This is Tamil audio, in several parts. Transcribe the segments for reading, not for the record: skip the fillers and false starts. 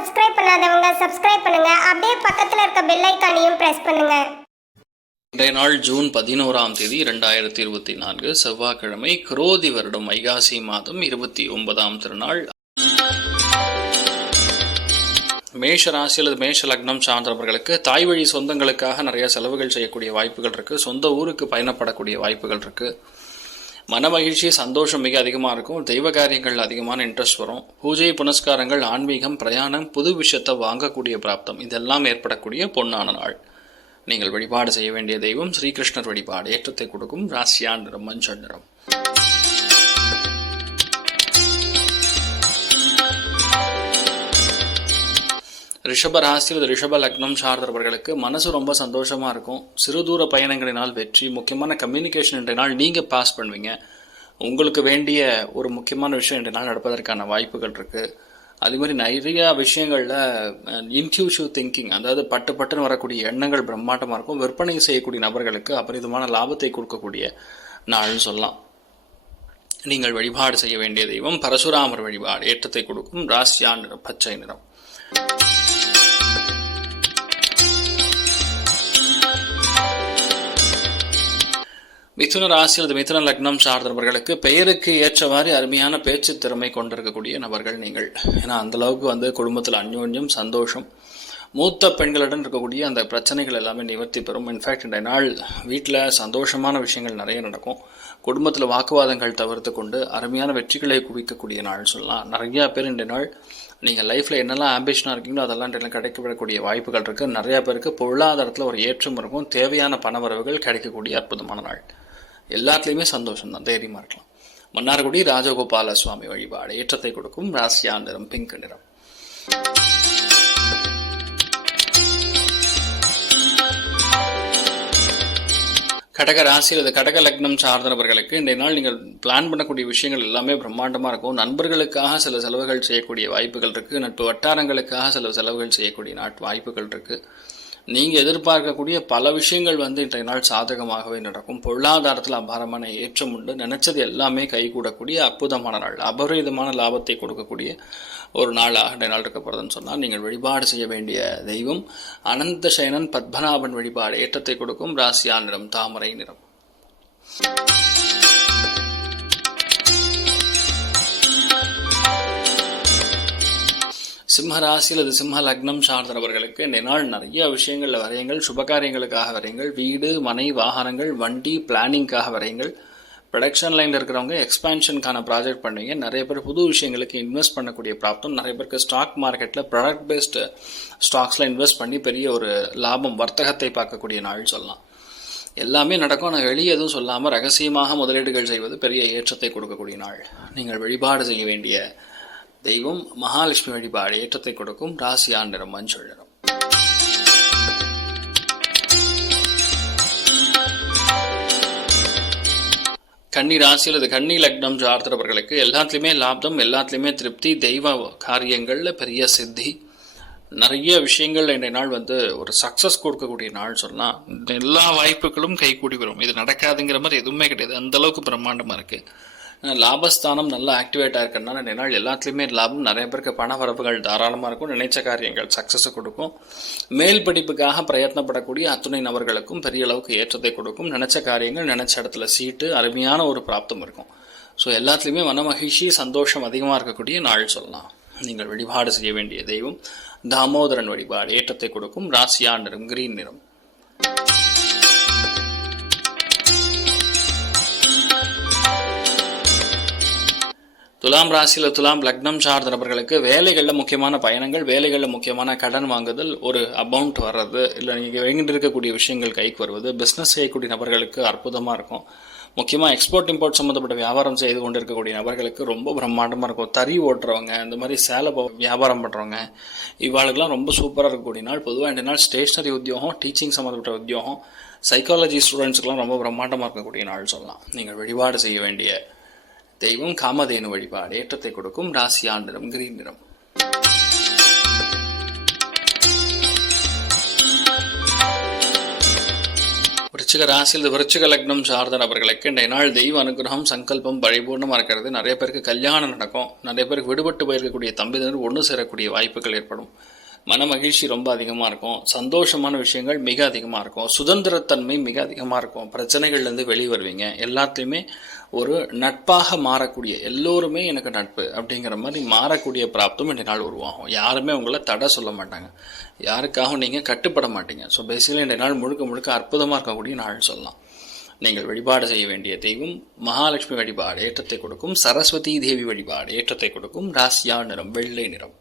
சப்ஸ்கிரைப் பண்ணாதவங்க சப்ஸ்கிரைப் பண்ணுங்க. அப்படியே பக்கத்துல இருக்க பெல் ஐகானையும் பிரஸ் பண்ணுங்க. இன்றைய நாள் ஜூன் 11ஆம் தேதி 2024 செவ்வாய்க்கிழமை, குரோதி வருடம் வைகாசி மாதம் 29ஆம் திருநாள். மேஷ ராசி அல்லது மேஷ லக்னம் சார்ந்தவர்களுக்கு தாய் வழி சொந்தங்களுக்காக நிறைய செலவுகள் செய்யக்கூடிய வாய்ப்புகள் இருக்கு. சொந்த ஊருக்கு பயணப்படக்கூடிய வாய்ப்புகள் இருக்கு. மன மகிழ்ச்சி, சந்தோஷம் மிக அதிகமாக இருக்கும். தெய்வ காரியங்கள் அதிகமான இன்ட்ரெஸ்ட் வரும். பூஜை புனஸ்காரங்கள், ஆன்மீகம், பிரயாணம், புது விஷயத்தை வாங்கக்கூடிய பிராப்தம் இதெல்லாம் ஏற்படக்கூடிய பொன்னான நாள். நீங்கள் வழிபாடு செய்ய வேண்டிய தெய்வம் ஸ்ரீகிருஷ்ணர் வழிபாடு. ஏற்றத்தை கொடுக்கும். ராசியா நிறம் மஞ்சள் நிறம். ரிஷப ராசி அல்லது ரிஷப லக்னம் சார்ந்தவர்களுக்கு மனசு ரொம்ப சந்தோஷமா இருக்கும். சிறு தூர பயணங்களினால் வெற்றி, முக்கியமான கம்யூனிகேஷன் இன்றைய நாள் நீங்க பாஸ் பண்ணுவீங்க. உங்களுக்கு வேண்டிய ஒரு முக்கியமான விஷயம் இன்றைய நாள் நடப்பதற்கான வாய்ப்புகள் இருக்கு. அதே மாதிரி நிறைய விஷயங்கள்ல இன்ட்யூசிவ் திங்கிங், அதாவது பட்டுன்னு வரக்கூடிய எண்ணங்கள் பிரம்மாண்டமா இருக்கும். விற்பனை செய்யக்கூடிய நபர்களுக்கு அபரிதமான லாபத்தை கொடுக்கக்கூடிய நாள்னு சொல்லலாம். நீங்கள் வழிபாடு செய்ய வேண்டிய தெய்வம் பரசுராமர் வழிபாடு. ஏற்றத்தை கொடுக்கும். ராசியா நிறம் பச்சை நிறம். மிதுன ராசி அல்லது மிதுன லக்னம் சார்ந்தவர்களுக்கு பெயருக்கு ஏற்றவாறு அருமையான பேச்சு திறமை கொண்டிருக்கக்கூடிய நபர்கள் நீங்கள். ஏன்னா அந்த அளவுக்கு குடும்பத்தில் அந்யோன்யம், சந்தோஷம், மூத்த பெண்களுடன் இருக்கக்கூடிய அந்த பிரச்சனைகள் எல்லாமே நிவர்த்தி பெறும். இன்ஃபேக்ட் இன்றைய நாள் வீட்டில் சந்தோஷமான விஷயங்கள் நிறைய நடக்கும். குடும்பத்தில் வாக்குவாதங்கள் தவிர்த்து கொண்டு அருமையான வெற்றிகளை குவிக்கக்கூடிய நாள் சொல்லலாம். நிறையா பேர் இன்றைய நாள் நீங்கள் லைஃப்பில் என்னெல்லாம் ஆம்பிஷனாக இருக்கீங்களோ அதெல்லாம் இன்றைய கிடைக்கப்படக்கூடிய வாய்ப்புகள் இருக்குது. நிறையா பேருக்கு பொருளாதாரத்தில் ஒரு ஏற்றம் இருக்கும். தேவையான பணவரவுகள் கிடைக்கக்கூடிய அற்புதமான நாள். எல்லாத்துலேயுமே சந்தோஷம் தான், தைரியமாக இருக்கலாம். மன்னார்குடி ராஜகோபால சுவாமி வழிபாடு. ஏற்றத்தை கொடுக்கும். ராசியா நிறம் பிங்க் நிறம். கடக ராசி அல்லது கடக லக்னம் சார்ந்தவர்களுக்கு இன்றைய நாள் நீங்கள் பிளான் பண்ணக்கூடிய விஷயங்கள் எல்லாமே பிரம்மாண்டமாக இருக்கும். நண்பர்களுக்காக சில செலவுகள் செய்யக்கூடிய வாய்ப்புகள் இருக்குது. நட்பு வட்டாரங்களுக்காக சில செலவுகள் செய்யக்கூடிய வாய்ப்புகள் இருக்குது. நீங்கள் எதிர்பார்க்கக்கூடிய பல விஷயங்கள் இன்றைய நாள் சாதகமாகவே நடக்கும். பொருளாதாரத்தில் அபாரமான ஏற்றம் உண்டு. நினைச்சது எல்லாமே கைகூடக்கூடிய அற்புதமான நாள். அபரிதமான லாபத்தை கொடுக்கக்கூடிய ஒரு நாளாக இன்றைய நாள் இருக்கப்படுதுன்னு சொன்னால் நீங்கள் வழிபாடு செய்ய வேண்டிய தெய்வம் அனந்த சயனன் பத்மநாபன் வழிபாடு. ஏற்றத்தை கொடுக்கும். ராசியா நிறம் தாமரை நிறம். சிம்ம ராசி அல்லது சிம்ம லக்னம் சார்ந்தவர்களுக்கு இந்த நாள் நிறைய விஷயங்கள்ல வரையுங்கள். சுபகாரியங்களுக்காக வரையுங்கள். வீடு, மனை, வாகனங்கள், வண்டி பிளானிங்காக வரையுங்கள். ப்ரொடக்ஷன் லைனில் இருக்கிறவங்க எக்ஸ்பான்ஷனுக்கான ப்ராஜெக்ட் பண்ணுவீங்க. நிறைய பேர் புது விஷயங்களுக்கு இன்வெஸ்ட் பண்ணக்கூடிய பிராப்தம். நிறைய பேருக்கு ஸ்டாக் மார்க்கெட்டில் ப்ராடக்ட் பேஸ்டு ஸ்டாக்ஸில் இன்வெஸ்ட் பண்ணி பெரிய ஒரு லாபம், வர்த்தகத்தை பார்க்கக்கூடிய நாள் சொல்லலாம். எல்லாமே நடக்கும். ஆனால் வெளியே எதுவும் சொல்லாமல் ரகசியமாக முதலீடுகள் செய்வது பெரிய ஏற்றத்தை கொடுக்கக்கூடிய நாள். நீங்கள் வழிபாடு செய்ய வேண்டிய தெய்வம் மகாலட்சுமி வழிபாடு. ஏற்றத்தை கொடுக்கும். ராசியா நிறம் மஞ்சள் நிறம். கன்னி ராசி அல்லது கன்னி லக்னம் சார்ந்தவர்களுக்கு எல்லாத்துலேயுமே லாபம், எல்லாத்துலேயுமே திருப்தி, தெய்வ காரியங்களில் பெரிய சித்தி, நிறைய விஷயங்கள் இன்றைய நாள் ஒரு சக்ஸஸ் கொடுக்கக்கூடிய நாள் சொல்லலாம். எல்லா வாய்ப்புகளும் கைகூடி வரும். இது நடக்காதுங்கிற மாதிரி எதுவுமே கிடையாது. அந்த அளவுக்கு பிரம்மாண்டமாக இருக்குது. லாபஸ்தானம் நல்லா ஆக்டிவேட்டாக இருக்கிறதுனால இந்த நாள் எல்லாத்துலேயுமே லாபம். நிறைய பேருக்கு பண வரவுகள் தாராளமாக இருக்கும். நினைச்ச காரியங்கள் சக்ஸஸை கொடுக்கும். மேல் படிப்புக்காக பிரயத்னப்படக்கூடிய அத்துணை நபர்களுக்கும் பெரிய அளவுக்கு ஏற்றத்தை கொடுக்கும். நினைச்ச காரியங்கள் நினைச்ச இடத்துல சீட்டு, அருமையான ஒரு பிராப்தம் இருக்கும். ஸோ எல்லாத்துலேயுமே மன மகிழ்ச்சி, சந்தோஷம் அதிகமாக இருக்கக்கூடிய நாள் சொல்லலாம். நீங்கள் வழிபாடு செய்ய வேண்டிய தெய்வம் தாமோதரன் வழிபாடு. ஏற்றத்தை கொடுக்கும். ராசியா நிறம் கிரீன் நிறம். துலாம் ராசியில் துலாம் லக்னம் சார்ந்த நபர்களுக்கு வேலைகளில் முக்கியமான பயணங்கள், வேலைகளில் முக்கியமான கடன் வாங்குதல், ஒரு அமௌண்ட் வர்றது, இல்லை நீங்கள் வேங்கிட்டு இருக்கக்கூடிய விஷயங்கள் கைக்கு வருவது, பிஸ்னஸ் செய்யக்கூடிய நபர்களுக்கு அற்புதமாக இருக்கும். முக்கியமாக எக்ஸ்போர்ட் இம்போர்ட் சம்மந்தப்பட்ட வியாபாரம் செய்து கொண்டு இருக்கக்கூடிய நபர்களுக்கு ரொம்ப பிரம்மாண்டமாக இருக்கும். தறி ஓட்டுறவங்க, இந்த மாதிரி சேலை வியாபாரம் பண்ணுறவங்க, இவாளுக்கெல்லாம் ரொம்ப சூப்பராக இருக்கக்கூடிய நாள். பொதுவாக இந்த நாள் ஸ்டேஷ்னரி உத்தியோகம், டீச்சிங் சம்மந்தப்பட்ட உத்தியோகம், சைக்காலஜி ஸ்டூடெண்ட்ஸுக்கெல்லாம் ரொம்ப பிரம்மாண்டமாக இருக்கக்கூடிய நாள் சொல்லலாம். நீங்கள் வழிபாடு செய்ய வேண்டிய தெய்வம் காமதேனு வழிபாடு. ஏற்றத்தை கொடுக்கும். ராசியா நிறம் கிரீன் நிறம். விருச்சிக ராசியில் விருச்சிக லக்னம் சார்ந்த நபர்களுக்கு இன்றைய நாள் தெய்வ அனுகிரகம் சங்கல்பம் பரிபூர்ணமாக இருக்கிறது. நிறைய பேருக்கு கல்யாணம் நடக்கும். நிறைய பேருக்கு விடுபட்டு போயிருக்கக்கூடிய தம்பியினர் ஒன்று சேரக்கூடிய வாய்ப்புகள் ஏற்படும். மன மகிழ்ச்சி ரொம்ப அதிகமாக இருக்கும். சந்தோஷமான விஷயங்கள் மிக அதிகமாக இருக்கும். சுதந்திரத்தன்மை மிக அதிகமாக இருக்கும். பிரச்சனைகள்லேருந்து வெளியே வருவீங்க. எல்லாத்தையுமே ஒரு நட்பாக மாறக்கூடிய, எல்லோருமே எனக்கு நட்பு அப்படிங்கிற மாதிரி மாறக்கூடிய பிராப்தம் இன்றைய நாள் உருவாகும். யாருமே உங்களை தடை சொல்ல மாட்டாங்க. யாருக்காகவும் நீங்கள் கட்டுப்பட மாட்டீங்க. ஸோ பேசிக்கலி இன்றைய நாள் முழுக்க முழுக்க அற்புதமாக இருக்கக்கூடிய நாள் சொல்லலாம். நீங்கள் வழிபாடு செய்ய வேண்டிய தெய்வம் மகாலட்சுமி வழிபாடு ஏற்றத்தை கொடுக்கும். சரஸ்வதி தேவி வழிபாடு ஏற்றத்தை கொடுக்கும். ராசியா நிறம் வெள்ளை நிறம்.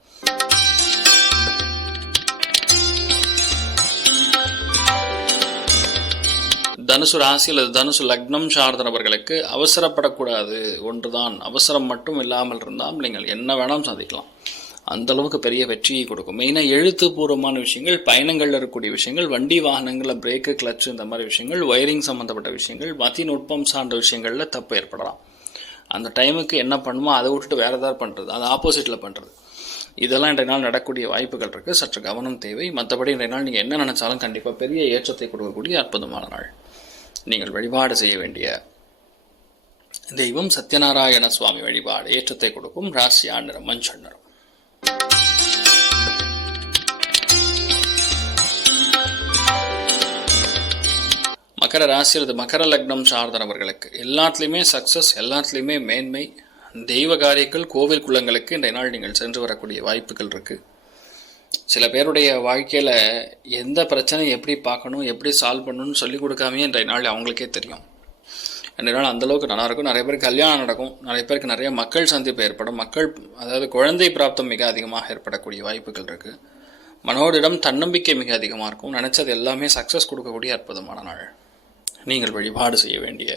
தனுசு ராசி அல்லது தனுசு லக்னம் சார்ந்த நபர்களுக்கு அவசரப்படக்கூடாது ஒன்றுதான். அவசரம் மட்டும் இல்லாமல் இருந்தால் நீங்கள் என்ன வேணாலும் சாதிக்கலாம். அந்த அளவுக்கு பெரிய வெற்றியை கொடுக்கும். மெயினாக எழுத்துப்பூர்வமான விஷயங்கள், பயணங்களில் இருக்கக்கூடிய விஷயங்கள், வண்டி வாகனங்களில் பிரேக்கு கிளச்சு இந்த மாதிரி விஷயங்கள், ஒயரிங் சம்மந்தப்பட்ட விஷயங்கள், மதிநுட்பம் சார்ந்த விஷயங்களில் தப்பு ஏற்படலாம். அந்த டைமுக்கு என்ன பண்ணுமோ அதை விட்டுட்டு வேறு ஏதாவது பண்ணுறது, அது ஆப்போசிட்டில் பண்ணுறது, இதெல்லாம் இன்றைய நாள் நடக்கக்கூடிய வாய்ப்புகள் இருக்குது. சற்று கவனம் தேவை. மற்றபடி இன்றைய நாள் நீங்கள் என்ன நினச்சாலும் கண்டிப்பாக பெரிய ஏற்றத்தை கொடுக்கக்கூடிய அற்புதமான நாள். நீங்கள் வழிபாடு செய்ய வேண்டிய தெய்வம் சத்யநாராயண சுவாமி வழிபாடு ஏற்றத்தை கொடுக்கும். ராசியா நிறம் மஞ்சள் நிறம். மகர ராசி அல்லது மகர லக்னம் சார்ந்த நபர்களுக்கு எல்லாத்துலேயுமே சக்சஸ், எல்லாத்துலேயுமே மேன்மை. தெய்வ காரியங்கள், கோவில் குளங்களுக்கு இன்றைய நாள் நீங்கள் சென்று வரக்கூடிய வாய்ப்புகள் இருக்குது. சில பேருடைய வாழ்க்கையில் எந்த பிரச்சனை எப்படி பார்க்கணும், எப்படி சால்வ் பண்ணணும்னு சொல்லிக் கொடுக்காமே இன்றைய நாள் அவங்களுக்கே தெரியும். இன்றைய நாள் அந்தளவுக்கு நல்லாயிருக்கும். நிறைய பேருக்கு கல்யாணம் நடக்கும். நிறைய பேருக்கு நிறைய மக்கள் சந்திப்பு ஏற்படும். அதாவது குழந்தை பிராப்தம் மிக அதிகமாக ஏற்படக்கூடிய வாய்ப்புகள் இருக்குது. மனோடிடம் தன்னம்பிக்கை மிக அதிகமாக இருக்கும். நினச்சது எல்லாமே சக்ஸஸ் கொடுக்கக்கூடிய அற்புதமான நாள். நீங்கள் வழிபாடு செய்ய வேண்டிய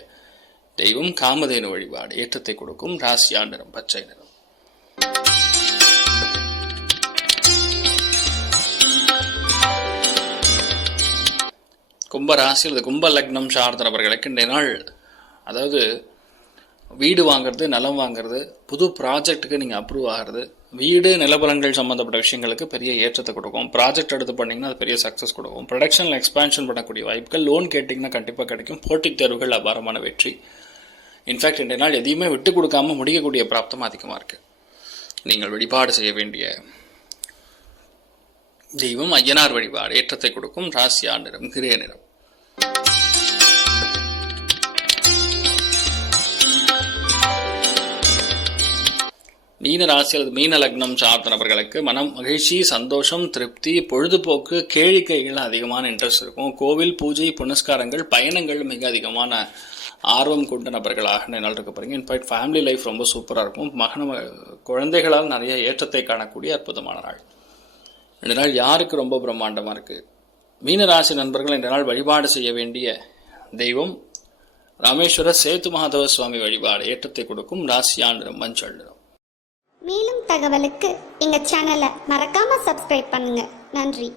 தெய்வம் காமதேனு வழிபாடு ஏற்றத்தை கொடுக்கும். ராசியா நிறம் பச்சை நிறம். கும்ப ராசி அல்லது கும்ப லக்னம் சார்ந்த நபர்களுக்கு இன்றைய நாள் அதாவது வீடு வாங்கிறது, நிலம் வாங்கிறது, புது ப்ராஜெக்ட்டுக்கு நீங்கள் அப்ரூவ் ஆகிறது, வீடு நிலபலங்கள் சம்மந்தப்பட்ட விஷயங்களுக்கு பெரிய ஏற்றத்தை கொடுக்கும். ப்ராஜெக்ட் எடுத்து பண்ணிங்கன்னா அது பெரிய சக்ஸஸ் கொடுக்கும். ப்ரொடக்ஷனில் எக்ஸ்பேன்ஷன் பண்ணக்கூடிய வாய்ப்புகள், லோன் கேட்டிங்கன்னா கண்டிப்பாக கிடைக்கும். போட்டித் தேர்வுகள் அபாரமான வெற்றி. இன்ஃபேக்ட் இன்றைய நாள் எதையுமே விட்டு கொடுக்காமல் முடிக்கக்கூடிய பிராப்தம் அதிகமாக இருக்குது. நீங்கள் வழிபாடு செய்ய வேண்டிய தெய்வம் ஐயனார் வழிபாடு ஏற்றத்தை கொடுக்கும். ராசியா நிறம் கிரே நிறம். மீன ராசி அல்லது மீன லக்னம் சார்ந்த நபர்களுக்கு மனம் மகிழ்ச்சி, சந்தோஷம், திருப்தி, பொழுதுபோக்கு, கேளிக்கைகள் அதிகமான இன்ட்ரெஸ்ட் இருக்கும். கோவில் பூஜை புனஸ்காரங்கள், பயணங்கள் மிக அதிகமான ஆர்வம் கொண்ட நபர்களாக நாள் இருக்க போகிறீங்க. இன்ஃபேக்ட் ஃபேமிலி லைஃப் ரொம்ப சூப்பராக இருக்கும். குழந்தைகளால் நிறைய ஏற்றத்தை காணக்கூடிய அற்புதமான நாள். இந்த நாள் யாருக்கு ரொம்ப பிரம்மாண்டமாக இருக்குது? மீனராசி நண்பர்கள் இந்த நாள் வழிபாடு செய்ய வேண்டிய தெய்வம் ராமேஸ்வர சேத்து மாதவ சுவாமி வழிபாடு ஏற்றத்தை கொடுக்கும். ராசியா நிறம் மஞ்சள் நிறம். மேலும் தகவலுக்கு எங்கள் சேனலை மறக்காமல் சப்ஸ்கிரைப் பண்ணுங்கள். நன்றி.